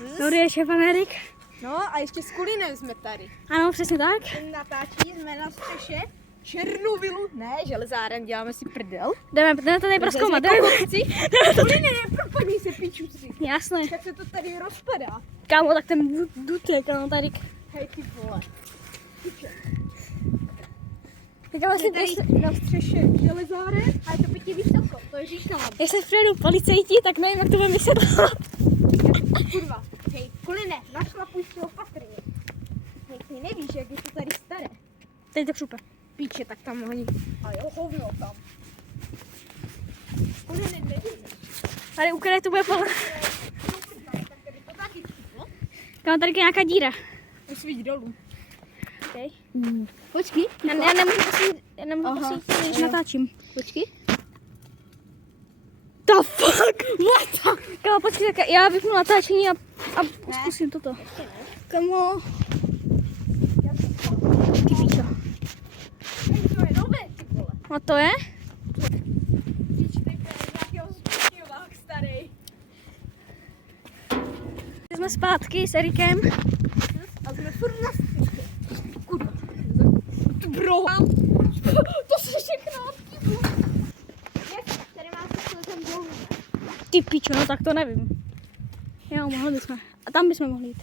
Dobrý večer, pan Erik. No a ještě s Kulinem jsme tady. Ano, přesně tak. Natáčí jsme na střeše Černovilu. Ne, železáren, děláme si prdel. Jdeme to tady prozkoumat. Kuline, nepropadni se, pičuci. Jasné. Tak se to tady rozpadá. Kámo, tak ten dutek, kámo, tady. Hej, ty vole. Piče. Teďka vlastně Tady na střeše železáren a je to pěti vysoko, to je říkám. jestli přijedou policajti, tak nevím, jak to budeme vysvětlovat. Kurva, hej, Kuline, našlapuj si opatrně. Hej, ty nevíš, jak je to tady staré. Teď to křupe. Píče, tak tam honí. A jo, hovno tam. Kuline, nevíš. Tady u které to bude pole. Tak tady to taky křuplo. Kámo, tady je nějaká díra. Musí jít dolů. Okay. Počkej. Já nemůžu posít, když natáčím. Počkej. The fuck? What? Kámo, počkej, tak já vypnu natáčení a zkusím toto. Kámo. Ty píčo. To je nové, ty vole. A to je? Nějakého zbytňovák starý. Jsme zpátky s Erikem. A jsme furt na střeše. Kurva. Bro. To se ještě krátký vole. Jak? Tady máte celkem dolů. Ty píčo, no tak to nevím. Jo, mohli bychom. A tam bychom mohli jít.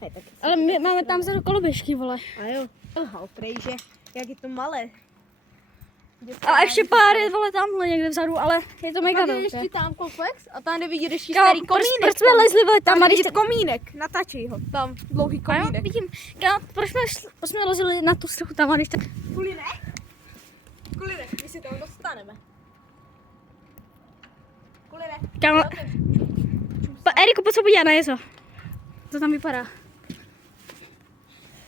Hej, tak. Ale my máme tam vzadu koloběžky, vole. A jo. Aha, prej, že jak je to malé. A ještě pár je, vole, tamhle někde vzadu, ale je to mega Tady je velké. ještě tam komplex a tam jde vidět ještě Kámo, starý proč komínek. jsme lezli, vole, tam Tam a jde když vidět komínek, natáčej ho. Tam, dlouhý A jo, komínek. vidím. Kámo, proč jsme lezli na tu střechu tam a když tak... Kuline? Kuline, my si tam dostaneme. Kuline. Kámo, Eriku, pojď se podívat na jezo. To tam vypadá.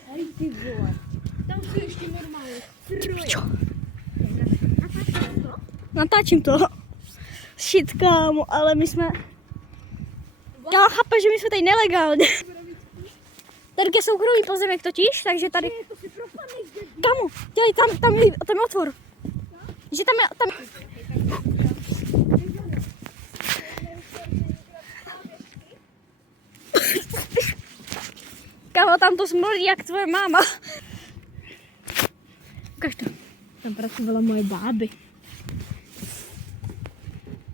Hej, ty vole. Tam jsou ještě normálně stroje. Natáčím to. Shit, kámo, ale my jsme... Kámo, chápeš, že my jsme tady nelegálně. Tady je soukromý pozemek totiž, takže tady... To si propadneš, kde Kámo, dělej, tam je otvor. Že tam je... Kámo, tam to smrdí jak tvoje máma. Ukaž to. Tam pracovala moje báby.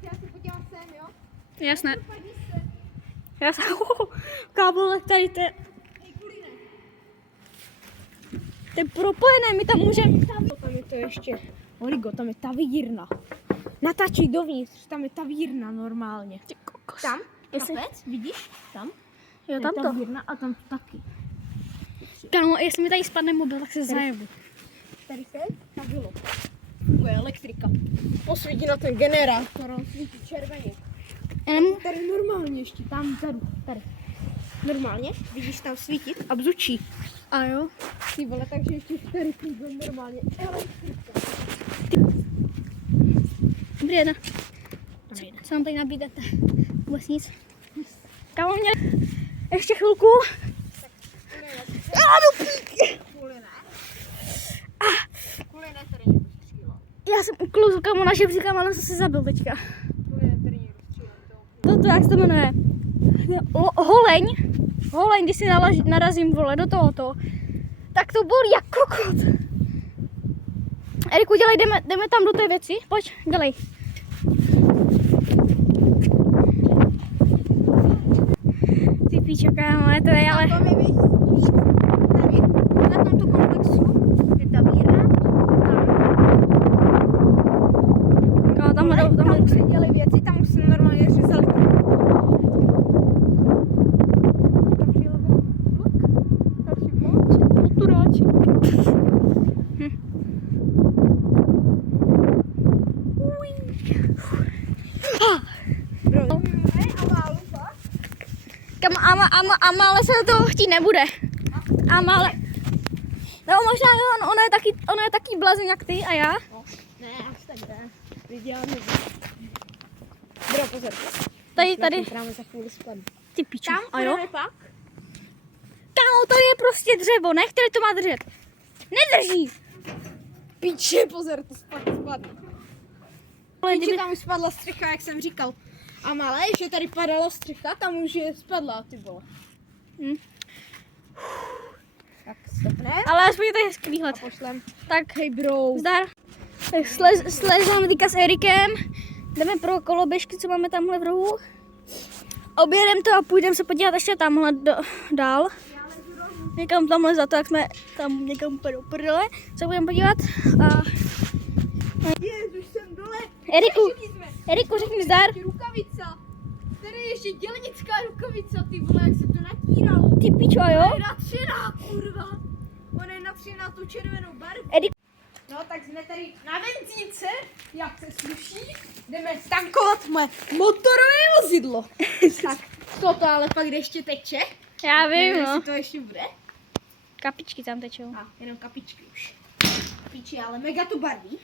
Já se podívám sem, jo? Jasné. Jasné. Kámo, tak tady to je... To je propojené, my tam můžeme... Tam je to ještě. Origo, tam je ta vidírna. Natáčej dovnitř, tam je ta vidírna normálně. Ty kokos. Tam? Jestli- Kapec, vidíš? Tam? Jo, tam ta to. vidírna a tam taky. Kámo, jestli mi tady spadne mobil, tak se zajebu. Tady se bylo. Funguje elektrika. Posvítí na ten generátor, on svítí červeně. Tady normálně ještě, tam vzadu, tady. Normálně, vidíš tam svítit a bzučí. A jo. Ty vole, takže ještě tady funguje normálně elektrika. Dobrý den. Co nám tady nabídete? Vůbec nic. Kámo, mě... Ještě chvilku. Kuline. Kuline tady někdo střílel. Já jsem uklouzl, kámo, na žebříkám, ale jsem se zabil teďka. Kuline tady někdo střílel. Toto, jak se to jmenuje? Holeň. Holeň, když si narazím, vole, do tohoto. Tak to bolí jak kokot. Eriku, dělej, jdeme tam do té věci. Pojď, dělej. Ty píčo, kámo, je to je, ale... To mi víš, tady, na tomto komplexu je ta víra, Kámo, tam už se dělají věci, tam už se normálně řezali. Tam přijel vlak, další vlak, kulturáček. Kámo, ale se do toho chtít nebude. Ale... No možná jo, ona je taky blazen jak ty a já. Ne, až tak ne. Vyděláme. Bro, pozor. Tady, Právě za chvíli spadne. ty pičo. Tam A jo? půjdeme pak? Kámo, to je prostě dřevo, ne? Které to má držet? Nedrží. Píče, pozor, to spadne. Ale Píče, kdyby... tam už spadla střecha, jak jsem říkal. A malé, že tady padala střecha, tam už je spadla, ty vole. Hm. Tak stopne. Ale aspoň je to hezký výhled. Pošlem. Tak Hej bro. zdar. Tak slezeme teďka s Erikem. Jdeme pro koloběžky, co máme tamhle v rohu. Objedeme to a půjdeme se podívat ještě tamhle dál. Někam tamhle za to, jak jsme tam někam úplně do prdele. Se budeme podívat. A Jež jsem dole. Eriku, řekni zdar. Rukavica. Tady je ještě dělnická rukavica, ty vole, jak se to natíralo. Ty pičo, jo? Ona je natřená, kurva. Ona je natřená tu červenou barvu. Erik. No tak jsme tady na benzínce, jak se sluší. Jdeme tankovat moje motorové vozidlo. Tak toto ale pak ještě teče. Já vím, Nevím, no. jestli to ještě bude. Kapičky tam tečou. A jenom kapičky už. Kapičky, ale mega to barví.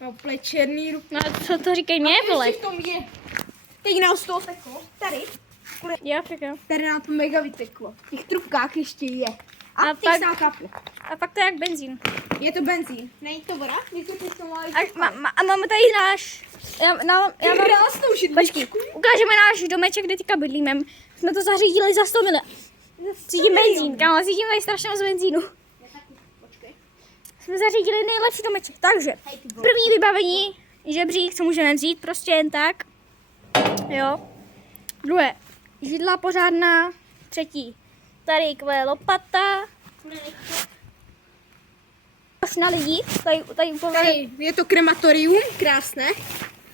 Má úplně černý ruku. No a co to říkají mě, vole? Ještě v tom je. Teď nám z toho teklo. Tady. Jo, tak jo. Tady nám to mega vyteklo. V těch trubkách ještě je. A A v těch pak- sákaplo. A pak to je jak benzín. Je to benzín. Není to voda? Někdo to má A máme tady náš... Já mám... krásnou židličku. Počkej, ukážeme náš domeček, kde teďka bydlíme. Jsme to zařídili za 100 milionů. Cítím benzín, kámo, cítím tady strašně moc benzínu. Počkej. Jsme zařídili nejlepší domeček, takže Hej, ty vole. první vybavení, žebřík, co můžeme vzít, prostě jen tak. Jo. Druhé, židla pořádná. Třetí, tady kve lopata. Na lidí, tady úplně... Tady je to krematorium, krásné.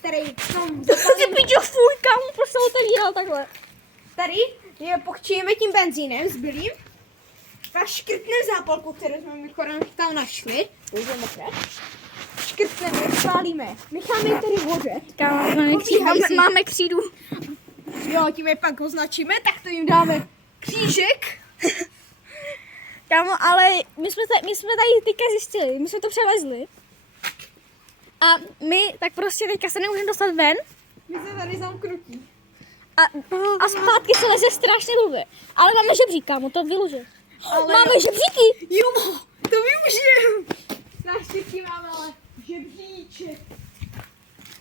Tady tam Ty pičo, fuj, kámo, proč jsem otevíral takhle? tady je pochčíme tím benzínem zbylým. Pak škrtneme zápalku, kterou jsme mimochodem tam našli. To je mokré. Škrtneme, spálíme. Necháme ji tady hořet. Kámo, Pobíhaj si. máme křídu. Jo, tím je pak označíme, tak to jim dáme křížek. Kámo, ale my jsme tady teďka zjistili, my jsme to převezli. A my tak prostě teďka se nemůžeme dostat ven. My jsme tady zamknutí. A zpátky se leze strašně dlouho. Ale máme žebřík, kámo, to vyluže. Ale Máme žebříky! jo, to využijeme. Naštěstí máme ale žebříček.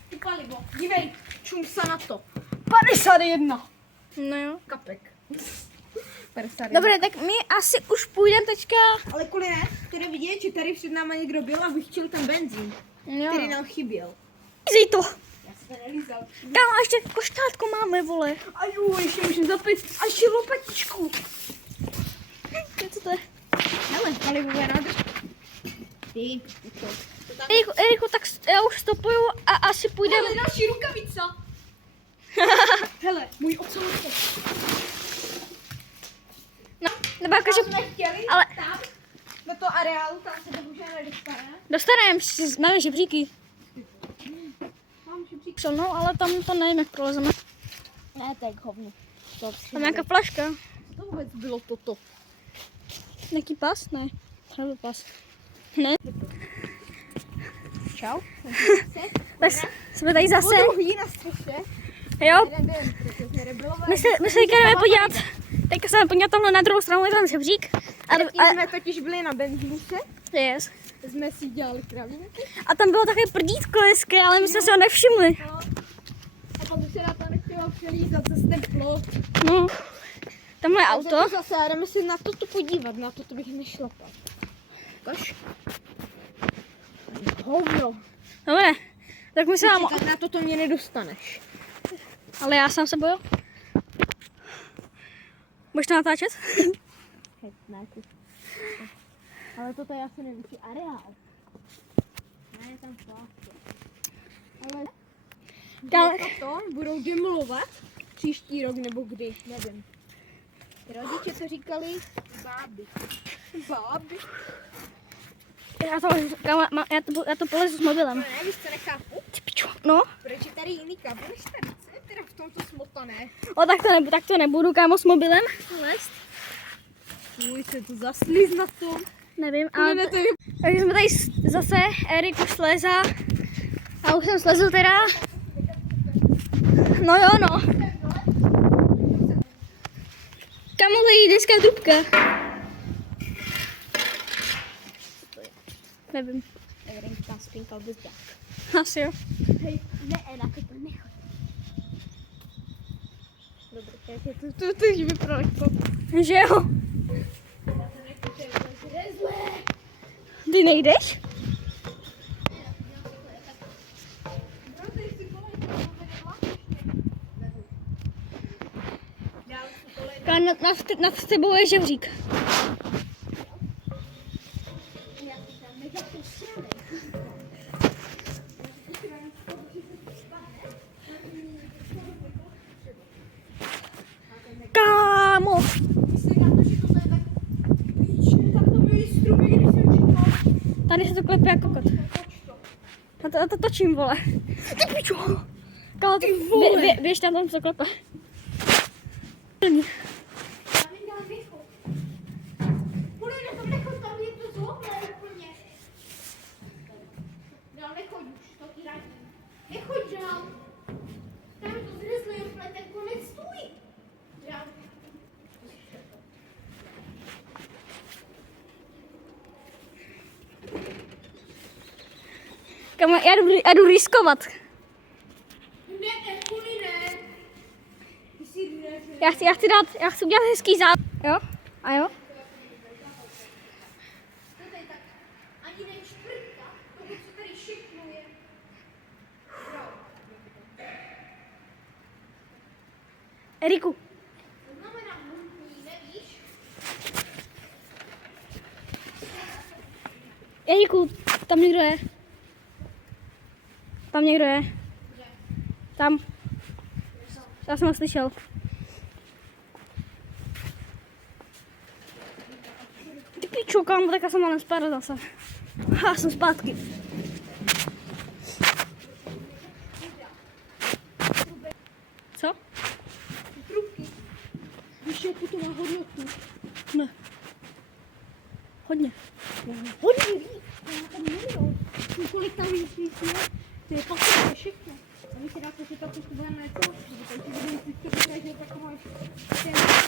Ty palivo, dívej, čumsa na to. 51 No jo. kapek. 51. Dobré, tak my asi už půjdeme teďka. Ale kvůli ne, to jde vidět, že tady před náma někdo byl a vychčil ten benzín, Jo. který nám chyběl. Zej to. Já se to nelízal. Kámo, a ještě košťátko máme, vole. A jo, ještě můžeme zapít až lopatičku. Co to je? Hele, palivové nádrž. Ty, to. Eriku, tak já už stopuju a asi půjdeme. Hele, další rukavice. Hele, můj ocelový. No, nebo jakože... Jsme chtěli ale- tam, do toho areálu, tam se to můžeme dostane. Dostaneme, máme žebříky. Mám žebřík. No, ale tam to nevím, jak prolezeme. Ne, tak hovno. Tam nějaká flaška. To vůbec bylo toto. Nějaký pas? Ne. To nebyl pas. Ne. Čau. Tak jsme tady zase. Druhý na střeše. Jo, Jeden den, protože rebelové. my se teďka jdeme podívat. Teďka se jdeme podívat tamhle na druhou stranu, je tam žebřík. Předtím jsme totiž byli na benzínce. Yes. Jsme si dělali kravínky. A tam bylo takové prdítko hezké, ale my jsme si ho nevšimli. No. A pak už se na to nechtěla přelízat zase ten plot. No. Tamhle je Takže auto. to zase jdeme se na to podívat, na to bych nešlapal. Ukaž. Hovno. Dobré. Tak my se vám... Tak na to mě nedostaneš. Ale já sám se bojil. Budeš to natáčet? Ne, ale toto je asi největší areál. Ne, je tam pláště. Ale to budou demolovat příští rok nebo kdy, nevím. Rodiče to říkali báby. Báby? Já to polezu s mobilem. Ale ne, víš co nechápu? Ty pičo. No. Proč je tady jiný kabel než tady? Co je teda v tomto smotané? O, tak to nebudu, kámo, s mobilem lézt. Můj se to zaslíz na tom. Nevím, Ale ale... ne, to je... Takže jsme tady zase, Erik už slezá. A už jsem slezl teda. No jo, no. Kamo, tady je deská trubka. Nevím. Erik tam spinkal bez dák. Asi jo. Hej, ne, na to nechoj. Dobrý, to je vypadalo jako. Že jo? Ty nejdeš? Nad tebou je žebřík. Kámo! Tady se to klepe jako kot. Já to točím, vole. Ty piču! Kámo, běž tam co klepe. Nechoď dál. Tam to zrezli, ten konec stůj. Kámo, já jdu riskovat. Ne, kudy ne. Já chci udělat hezký závěr. Jo? A jo? Ani ne čtvrtka, toho, co tady všechno je. Eriku. To znamená hnutí, nevíš? Eriku, tam někdo je. Tam někdo je. Tam. Já jsem ho slyšel. Ty piču, kámo, tak já jsem ale spadl zase. Já jsem zpátky. Co? Trubky. Víš, jakou to má hodnotu? Ne. Hodně. Hodně víc. Já tam nevím. Kolik tam víc je? To je pasové všechno. A my si dáte, že tato to bude něco. Takže když si to ukáže, tak máš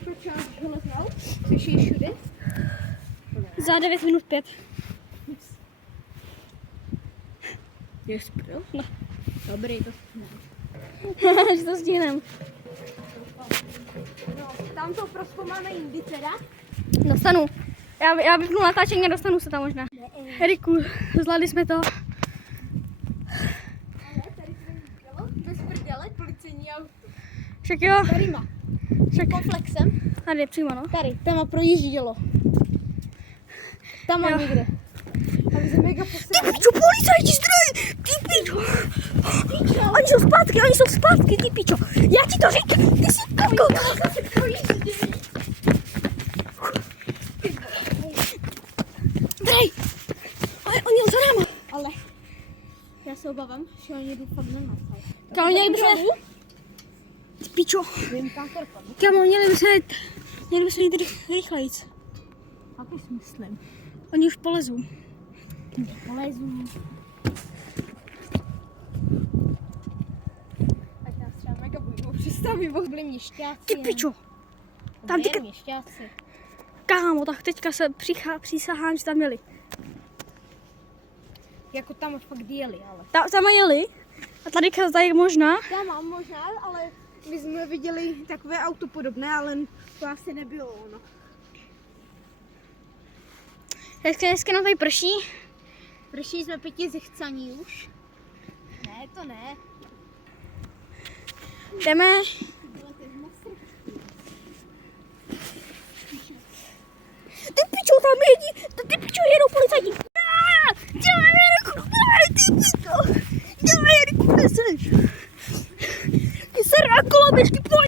ten část železnou. Což je všude. Za 9 minut 5. Je spril? Ne. Dobrý, to ne. Že to stihnem. No, tam to prostě máme jindy teda. Dostanu. Já vypnu natáčení a dostanu se tam možná. Eriku, zvládli jsme to. Ale tady se nevíkalo. Bez prdele, policejní auto. Však jo. Tady má. Však Komplexem. tady je přímo, no. Tady, tam má projíždělo. Tam má Jo. někde. Aby se mega Ty posrali. pičo, policajti zdroj! Ty pičo! Oni jsou zpátky, ty pičo! Já ti to říkám, ty jsi kakl! Zase projíždějí. Drej! Oni jdou za náma. Ale já se obávám, že oni jdou fakt na nás. Kámo, měli bychom... Ty pičo! Vím, kam to dopadne. Kámo, měli bychom jít rychlejc. Taky si myslím. Oni už polezou. Polezu. Tak nás třeba mega budou představit, bo byli měšťáci. Ty pičo! Tam Tam ty měšťáci. Kámo, tak teďka se přísahám, že tam jeli. Jako tam fakt jeli, ale. Tam jeli. A tady možná. Tam mám možná, ale my jsme viděli takové auto podobné, ale to asi nebylo ono. Dneska nám tady prší. Prší jsme pěti zechcaní už. Ne, to ne. Jdeme. Ty pičo, tam jedí. Ty pičo, jedou policajti. Dělej, Eriku, ty pičo. Dělej, Eriku, neseš. Ty servá koloběžky, pojď.